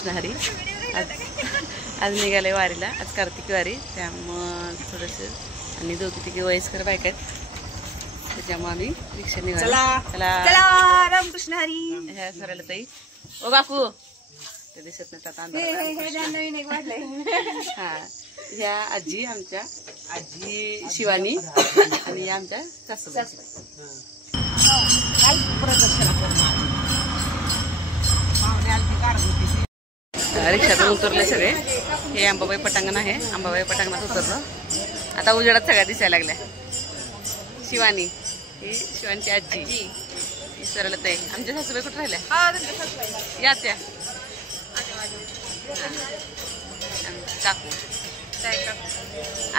रामकृष्ण हरी. आज निघाले वारीला. आज कार्तिकी वारी, त्यामुळं थोडंसं आणि दोघी तिघी वयस्कर बायका आहेत, त्याच्यामुळे आम्ही रिक्षा निघालो. चला रामकृष्ण हरी. ह्या सरळ ताई ओ बापू ते दिसत नाही आता. हा ह्या आजी, आमच्या आजी शिवानी आणि आमच्या सासूबाई. रिक्षातून उतरले सगळे. हे अंबाबाई पटांगण आहे. अंबाबाई पटांगणात उतरलो. आता उजेडात सगळ्या दिसायला लागल्या. शिवानी ही शिवानीची आजी, ही सरळ ताई. आमच्या सासूबाई कुठे राहिल्या? या त्या काकू.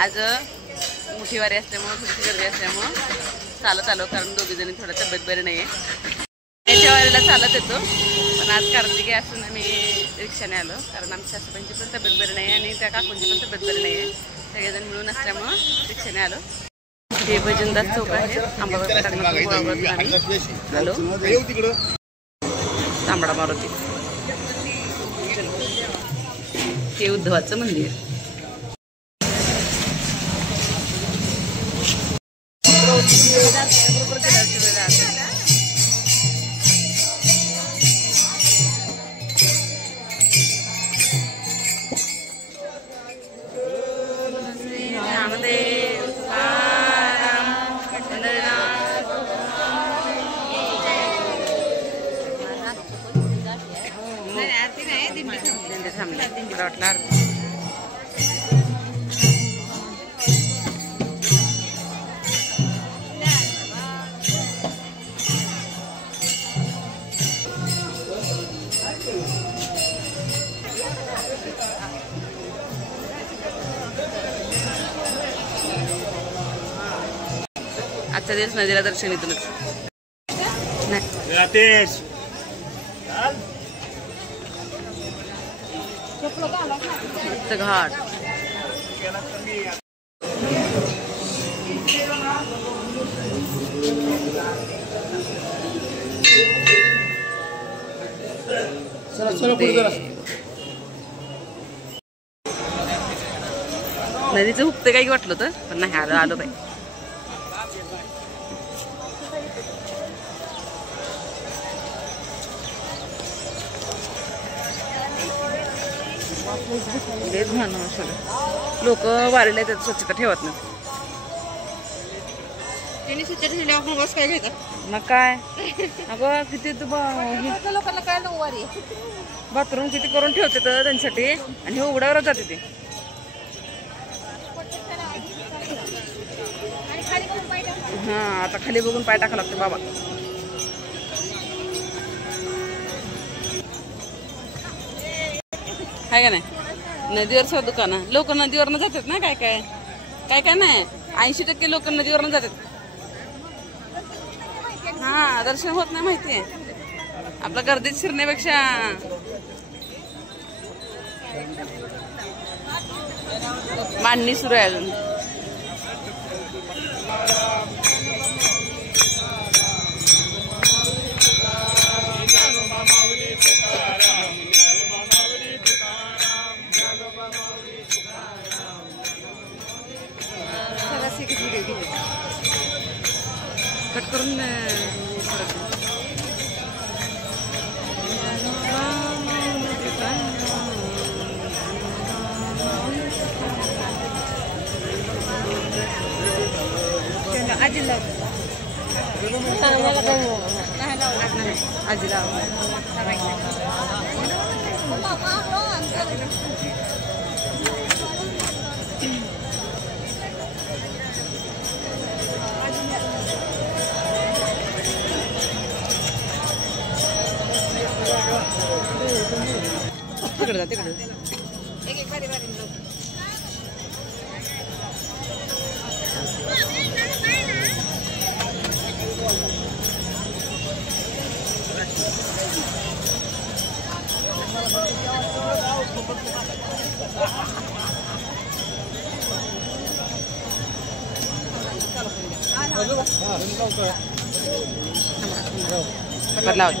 आज मोठी वारी असल्यामुळं, थोडीशी गर्दी असल्यामुळं चालत आलो, कारण दोघी जणी थोडा तब्येत बरी नाहीये. त्याच्या वारीला चालत येतो, पण आज कार्तिकी असून आम्ही रिक्षाने आलो, कारण आमच्या सासूबाईंची पण तब्येत बरी नाही आणि त्या काकूंची पण तब्येत बरी नाही आहे. सगळेजण मिळून असल्यामुळं रिक्षाने आलो. हे भजनदास चौक आहे. अंबाबाई पटांगणात आम्ही आलो. तांबडा मारुती. हे उद्धवाचं मंदिर. आजच्या दिवस नदीला दर्शन इथूनच. घाट नदीचं हुकते काही वाटलं होतं, पण नाही आलो. आलो बाई. लोक वारीला येतात, स्वच्छता ठेवत नाही. स्वच्छता ठेवल्यावर बस काय घेतात मग काय. अगं किती लोकांना काय वारी बाथरूम किती करून ठेवते तर त्यांच्यासाठी, आणि हे उघड्यावरच जाते ते. हा आता खाली बघून पाय टाका लागते बाबा. आहे का नाही. नदीवर सुद्धा दुकानं. लोक नदीवरनं जातात ना. काय काय काय काय नाही. 80% लोक नदीवरनं जातात. हा दर्शन होत नाही, माहितीये. आपल्या गर्दीत शिरण्यापेक्षा मांडणी सुरू आहे अजून. कट करून आजीला तिकडे जा. तिकडे बदलाव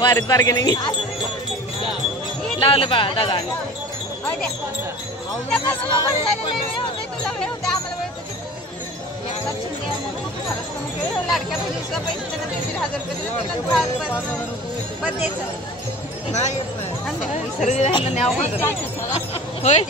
वारीत बार्गेनिंग लावलं बा दादा लाडक्या बहिणीचा पैसे 1000 होय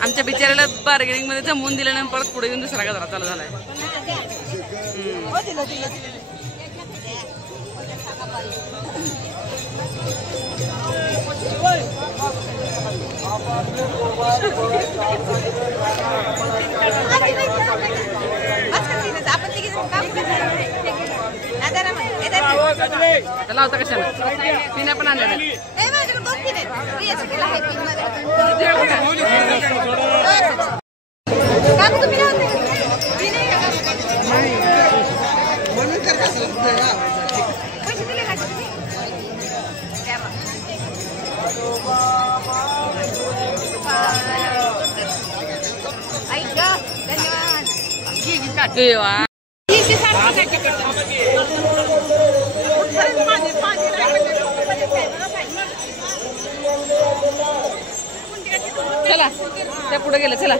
आमच्या बिचाराला बार्गेनिंग मध्ये जमवून दिल्यानंतर परत पुढे येऊन दुसरा गजरा चालू झालाय. त्याला होता कशाला पिण्या पण आणल्या धन्यवाद. चला त्या पुढे गेलं चला.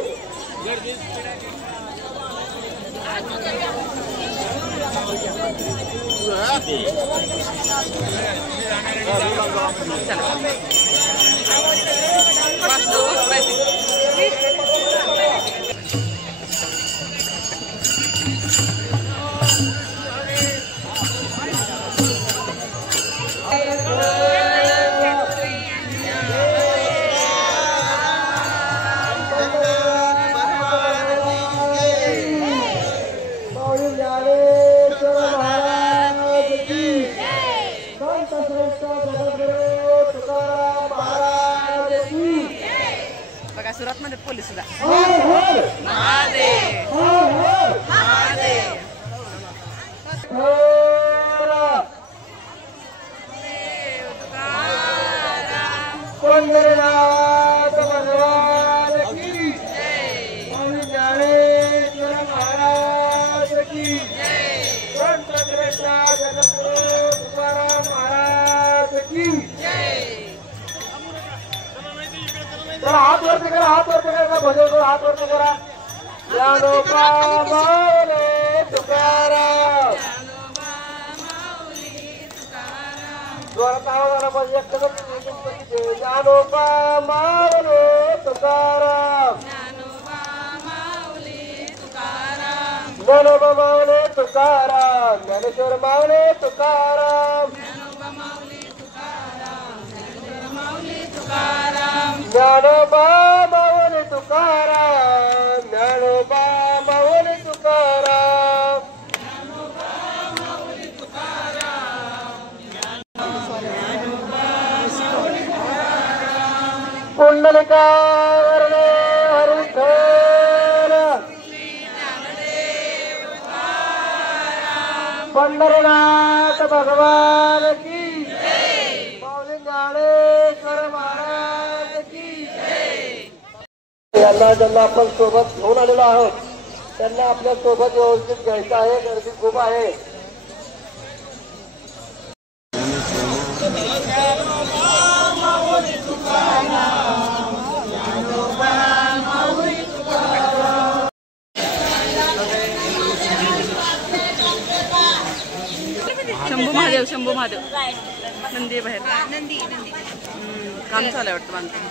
बघा सुरत मध्ये पोलीस सुद्धा महादेव महादेव पंढरीनाथ भगवान जरा हात वरती करा, हात वरती करा, भजन हात वरती करा. ज्ञानोबा माऊली तुकाराम. जोरात आवाज आला पाहिजे. ज्ञानोबा माऊली तुकाराम. ज्ञानोबा माऊली तुकाराम. ज्ञानेश्वर माऊली तुकाराम. ज्ञानोबा माऊली तुकाराम. ज्ञानोबा माऊली तुकाराम. पुंडलिकावरणे हरिहर. पंढरीनाथ भगवान की. माऊली ज्ञानेश्वर महाराज की. यांना ज्यांना आपण सोबत घेऊन आलेलो आहोत त्यांना आपल्या सोबत व्यवस्थित घ्यायचं आहे. गर्दी खूप आहे. शंभू महादेव, शंभू महादेव नंदी बाहेर. नंदी काम चालू आहे वाटतं बांधकाम.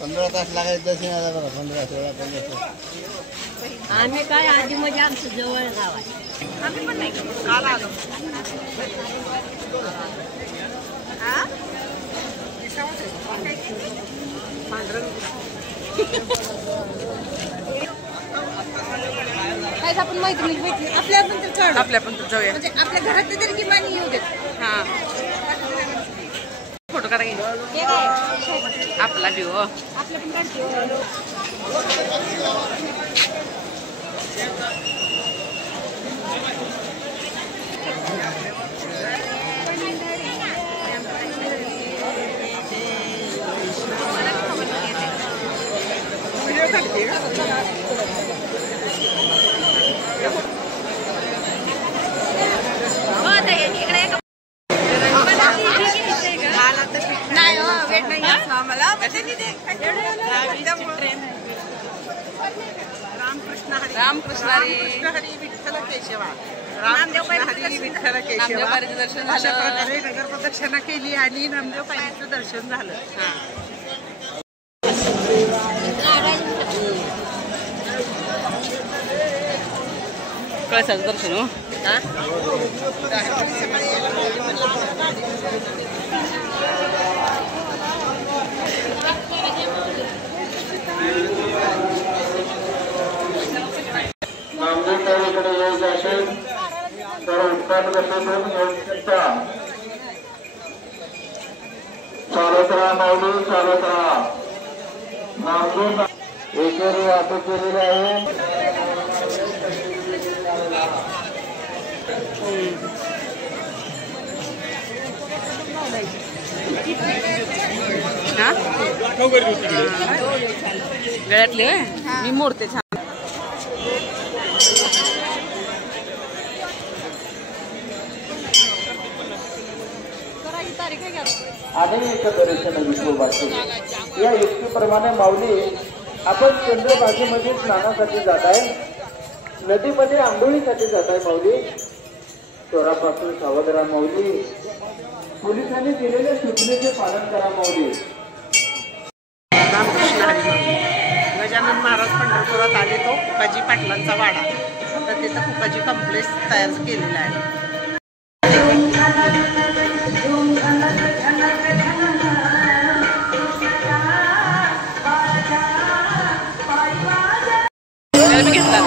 पंधरा तास लागायचं दर्शनाला. बघा 15-16 आम्ही काय आधी म्हणजे आमचं जवळ गाव आहे. आम्ही पण नाही काल आलो. काहीच आपण मैत्रिणी भेटली आपल्या पण तर चढ. आपल्या पण जाऊया. म्हणजे आपल्या घरातले तरी किमान येऊ देत. हा फोटो करा की आपला व्ह्यू. आपल्या पण काढतो. नाही हो वेट नाही आम्हाला. रामकृष्ण हरी. हरी विठ्ठल केशवा. नामदेव हरी विठ्ठल केशवा. नामदेव पायरीचं दर्शन अशा झालं. प्रकारे नगर प्रदक्षिणा केली आणि नामदेव पायरीचं दर्शन झालं. हा कळसाचं दर्शन. हो नामदेव ताईकडे यायचं असेल तर उत्तर करून घेऊ शकता. चालत राहा माऊली, चालत राहा. नामदेव एकेरी वाहतूक केलेली आहे. गळ्यातले मी मोडते छान. अनेक दर्शन विठोबाचे. या युक्तीप्रमाणे माऊली आपण चंद्रभागेमध्ये स्नानासाठी जात आहे. नदीमध्ये आंघोळीसाठी जात आहे माऊली. चोरापासून सावध राहा माऊली. पोलिसांनी दिलेल्या सूचनेचे पालन करा माऊली. रामकृष्ण हरी. गजानन महाराज पंढरपुरात आले तो फुकाजी पाटलांचा वाडा. तर तिथं फुकाजी कॉम्प्लेक्स तयार केलेला आहे. घेतला